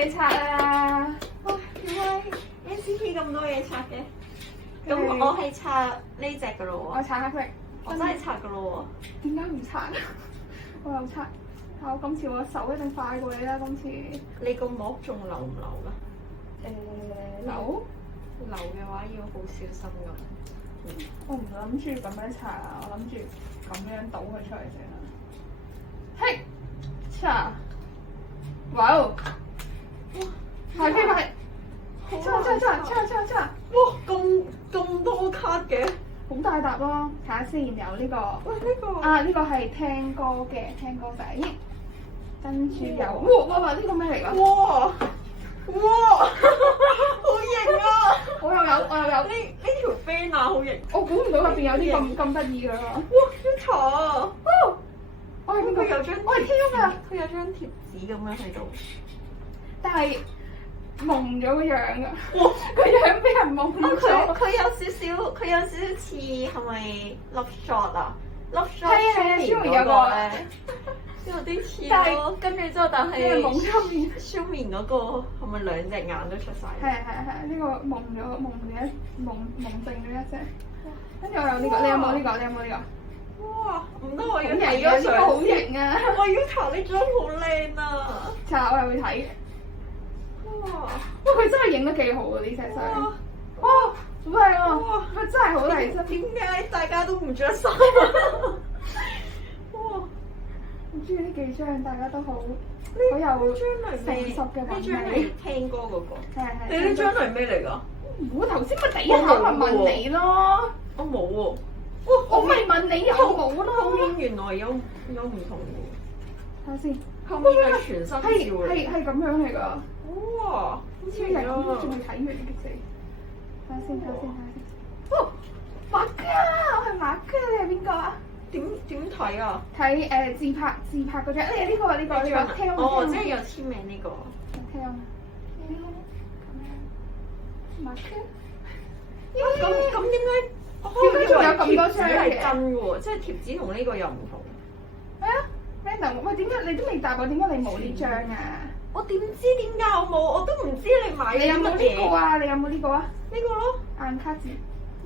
嘢拆啊！哇！點解 NCT 咁多嘢拆嘅？咁我係拆呢只噶咯我拆黑色。我真係拆噶咯點解唔拆？我又拆。我今次我手一定快過你啦！今次。你個膜仲流唔流㗎？流嘅話要好小心㗎。我唔諗住咁樣拆啊！我諗住咁樣倒佢出嚟先啦。嘿，拆！哇哦！係飛快！拆！哇！咁多卡嘅，好大沓咯！睇下先，有呢個。喂，呢個啊，呢個係聽歌嘅聽歌仔，跟住有哇！呢個咩嚟㗎？哇！好型啊！我又有。呢條 band 啊，好型！我估唔到入邊有啲咁得意㗎啦！哇！Yuta！我係邊個？佢有張，我係 Q 㗎。佢有張貼紙咁樣喺度，但係蒙咗個樣㗎。哇！個樣俾人蒙咗。佢有少少似係咪 Love Shot 啊？Love Shot 係啊，嗰有個咧，有啲似咯。跟住之後，但係蒙咗面。舒眠嗰個係咪兩隻眼都出晒？係，呢個蒙剩咗一隻。跟住我有呢個，你有冇呢個？哇！唔得，我要睇睇咗相。咗相好型啊！哇！Yuta 呢張好靚啊！查我係會睇嘅。哇！佢真係影得幾好啊！呢隻相。哇！好靚啊！哇！佢真係好靚質。點解大家都唔着衫？哇！好中意呢幾張，大家都好有成熟嘅呢張係品味。聽歌嗰個。係。你呢張係咩嚟㗎？我頭先咪第一口咪問你咯。我冇喎。我咪問你有冇咯。後面原來有唔同嘅。睇下先。後面係全新照嚟。係咁樣嚟㗎。哇！好超似型，仲未睇完嘅死。睇下先。哦，馬哥，我係馬哥，你係邊個啊？點睇啊？睇自拍嗰張，呢個聽哦，即係有簽名呢個。聽咁樣。馬哥。咁點解？呢度有咁多張係嘅。真喎，即係貼紙同呢個又唔同。係啊 ，random， 喂，點解你都未答我？點解你冇呢張啊？我點知點解我冇？我都唔知你買你有冇呢咗乜嘢。個啊？你有冇呢個啊？呢個咯。硬卡紙。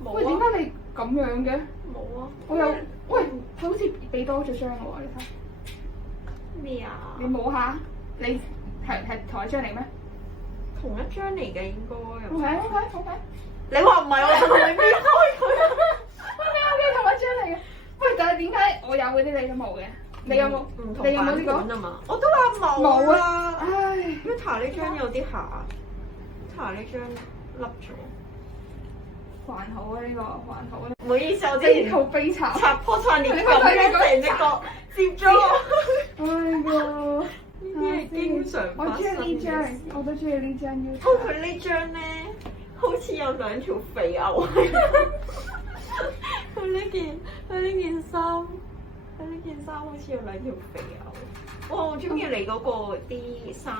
冇啊。喂，點解你咁樣嘅？冇啊。我有，喂，佢好似俾多咗張喎，你睇。咩啊？你摸下，你係同一張嚟咩？同一張嚟嘅應該。OK。你話唔係我同你搣開佢。OK，同一張嚟嘅。喂，但係點解我有嗰啲你都冇嘅？你有冇？唔同你有冇呢個？版本啊嘛？我都話冇啊。唉。Yuta 呢張有啲瑕，Yuta呢張凹咗。還好啊，呢個還好啊。唔好意思，我之前好悲慘。拆破窗簾咁樣成隻角接咗。哎呀，呢啲係經常我發生中意呢張嘅。，我都中意呢張 U。哦，佢呢張咧，好似有兩條肥牛。佢呢件衫好似有兩條肥牛。哇！我中意你嗰個啲衫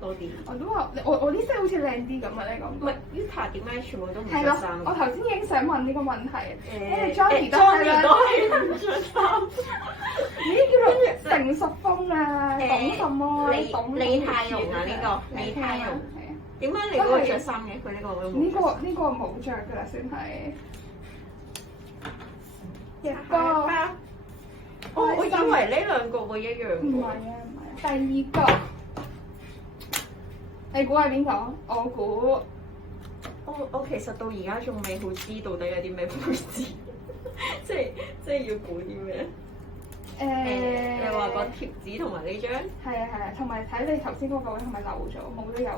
多啲。我都話我啲色好似靚啲咁啊！你講唔係 Yuta 點解全部都唔係咯着衫？我頭先已經想問呢個問題。我哋 Johnny Johnny 都係唔着衫。呢啲叫做成熟風啊，懂什麼？李泰容啊，呢個李泰容。係啊。點解你嗰個着衫嘅？佢呢個都冇。呢個冇着㗎啦，算係。一個。我以為呢兩個會一樣喎。唔係啊。第二個，你估係邊個？我估。我其實到而家仲未好知到底有啲咩配置，即係要估啲咩？你話個貼紙同埋呢張？係啊，同埋睇你頭先嗰個係咪漏咗？冇都有，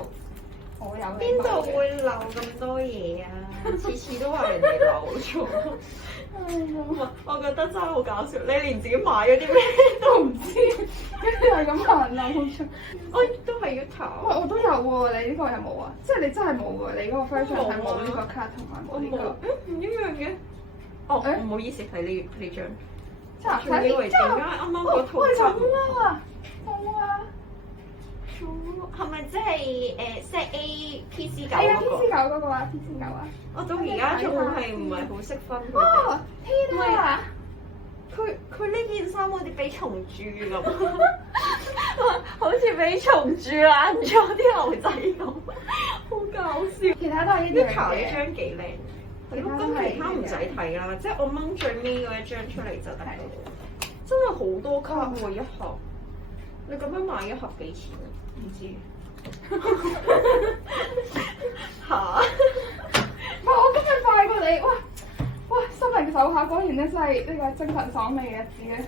我有。邊度會漏咁多嘢啊？次次都話人哋漏咗。我覺得真係好搞笑，你連自己買咗啲咩都唔知，係咁行漏出。都係要投。喂，我都有喎，你呢個有冇啊？即係你真係冇喎，你嗰個 version 係冇呢個卡同埋冇呢個。唔一樣嘅。哦，唔好意思，係呢張。睇以為點解啱啱嗰套喂，中啊！係咪即係set A PC 九係啊嗰個？ ，PC 九嗰個啊，PC 九啊。我到而家仲係唔係好識分佢哋。哦，天啊！佢呢件衫好似俾蟲蛀咁，好似俾蟲蛀爛咗啲牛仔咁，好搞笑。其他都係一樣呢嘅。張幾靚，咁其他唔使睇啦，即係我掹最尾嗰一張出嚟就得啦。真係好多卡喎一盒，你咁樣買一盒幾錢啊？唔知。嚇！哇！我今日快過你，哇！心靈手下果然咧真係呢個精神爽利嘅日子咧，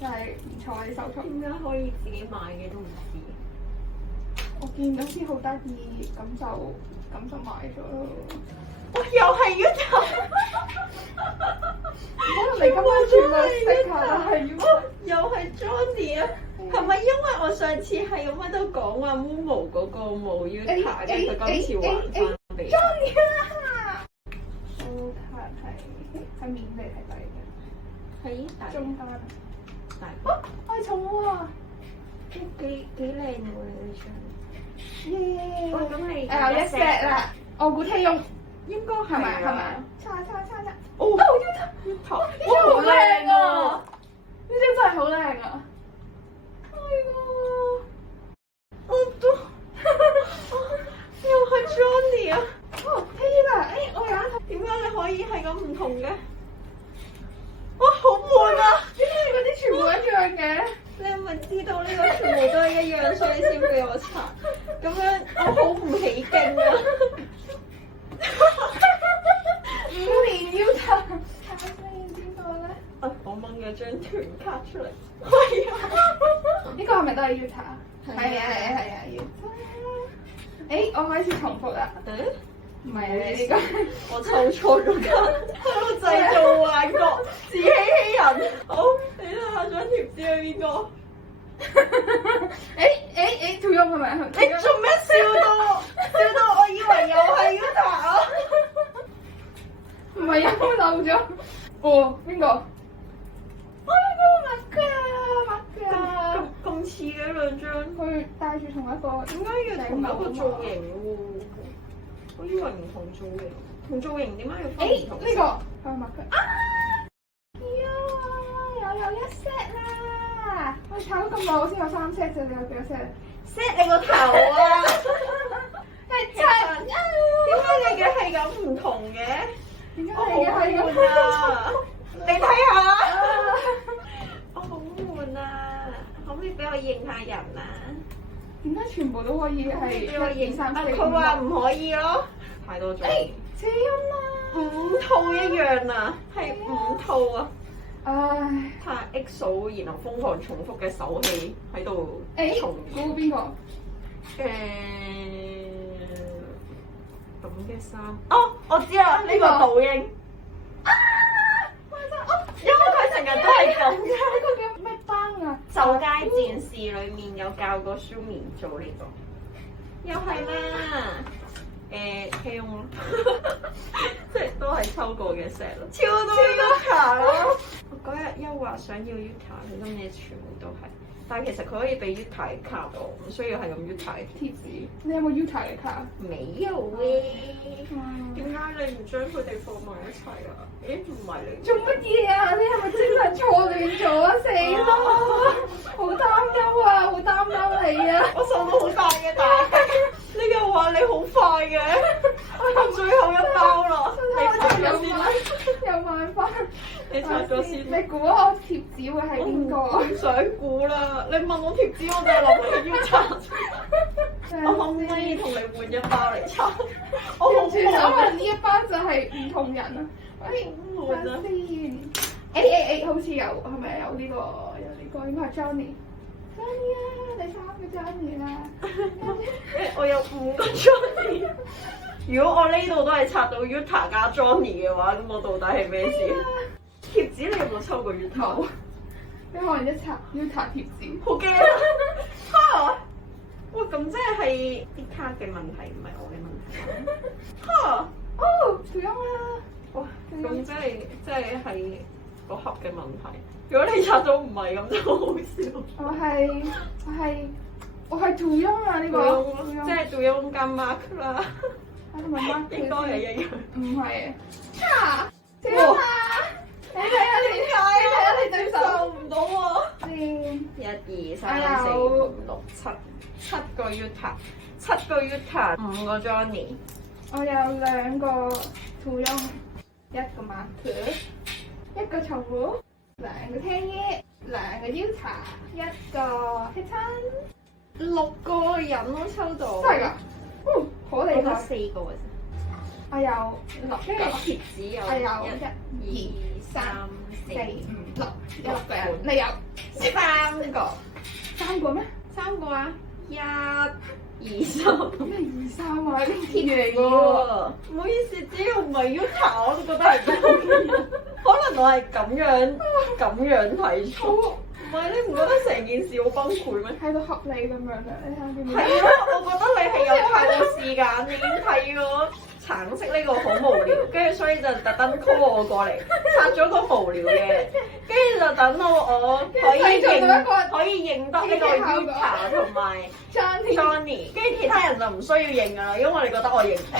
真係唔錯啲手速。點解可以自己買嘅都唔知？我見到啲好得意，咁就買咗咯。哇！又係 Utah，可能你今晚全部食下都係 Utah，又係 Johnny 啊！係咪因為我上次係咁喺度講話 Momo 嗰個冇 Utah 嘅，佢今次還翻俾 Johnny 啦。蘇卡係面嚟係底嘅，喺大中間。大愛寵喎，幾靚喎你呢張。耶！咁你有一 set 啦，我估聽用應該係咪？係咪？叉！哦 Utah，哇好靚啊！呢張真係好靚啊！我都又係 Johnny 啊！哦，天啊！我有一套，點解你可以係咁唔同嘅？哇，好悶啊！點解你嗰啲全部一樣嘅？你係咪知道呢個全部都係一樣，所以先俾我查？咁樣我好唔起勁啊5年 Utah，睇下邊個咧？我掹咗張團卡出嚟。係啊，呢個係咪都係 Utah？係啊 Utah。誒，我開始重複啦。唔係呢個，我抽錯咗卡，喺度製造幻覺，自欺欺人。好，你睇下張貼紙係邊個？誒，圖用係咪？你做咩笑到我以為又係 Utah 啊？唔係有冇漏咗？哦，邊個？我呢個麥㗎。咁似嘅兩張，佢戴住同一個，點解要同一個造型喎？我以為唔同造型，同造型點解要分唔同？呢個係麥㗎。又有一 set 啦！我炒咗咁耐，我先有3 set 啫，你有幾多 set？set 你個頭啊！係七啊！點解你嘅係咁唔同嘅？點解你嘅係咁啊？你睇下，我好悶啊！可唔可以俾我認下人啊？點解全部都可以係俾我認3、4、5？佢話唔可以咯，太多種。這樣啦，5套一樣啊，係5套啊！唉，睇下 X 數，然後瘋狂重複嘅手氣喺度重估邊個？咁嘅衫。哦，我知啦，呢個導英。因為佢成日都係咁嘅。呢個叫咩班啊？就街戰士裏面有教過 Sumi 做呢個，又係啦。希望咯，即係都係抽過嘅 set 咯，超多 Utah 咯。我嗰日又話想要 Utah，佢今嘢全部都係，但係其實佢可以俾 Utah 嘅卡我，唔需要係咁 Utah 嘅貼紙。你有冇 Utah 嘅卡？沒有嘅。點解你唔將佢哋放埋一齊啊？咦，唔係你做乜嘢啊？你係咪精神錯亂咗啊？死啦！好擔憂啊！好擔憂你啊！我受到好大嘅打擊。你又話你好快嘅，我最後一包啦。你拆咗先，有辦法。你拆咗先。你估我貼紙會係邊個？唔想估啦！你問我貼紙，我就係諗起要拆。我可唔可以同你換一包嚟拆？我好可能呢一包就係唔同人啊！換啊！誒，好似有係咪有呢個？有呢個應該係 Johnny。Johnny 啊，第3個 Johnny 啦。我有5個 Johnny。如果我呢度都係拆到 Utah 加 Johnny 嘅話，咁我到底係咩事？貼紙你有冇抽過 Utah？你可能一拆 Utah 貼紙。好驚啊！嚇！哇，咁即係啲卡嘅問題，唔係我嘅問題。嚇！哦，圖音啦！哇，咁即係個盒嘅問題。如果你拆咗唔係咁就好笑。我係圖音啊！呢個即係圖音加 mark 啦。係咪 mark？應該係一樣。唔係。叉！小啊！你睇下你對手受唔到喎。先。 1、2、3、4、5。6、7個 Yuta， 7個 Yuta， 5個 Johnny。我有2個兔翁，一個馬兔，一個松虎，2個聽耶，2個 Yuta， 一個黑親，6個人都抽到。真係㗎？好我得厲害！ 4個嘅啫。我有6跟住個，貼紙有我有1、2、3、 4、 4、 5、6，有6個人，你有3個。 3個咩？ 3個啊！1、2、3。咩2、3啊？呢啲貼住嚟㗎喎。唔好意思，只要唔係 Yuta， 我都覺得係咁嘅。可能我係咁樣睇錯。唔係，你唔覺得成件事好崩潰咩？睇到合理咁樣啦，你睇下邊係咯，我覺得你係有透視眼，你已經睇咗橙色呢個好無聊，跟住所以就特登 call 我過嚟，拆咗個無聊嘅，跟住就等到我可以認得呢個 Yuta 同埋 Johnny，跟住其他人就唔需要認㗎啦，因為我哋覺得我認到。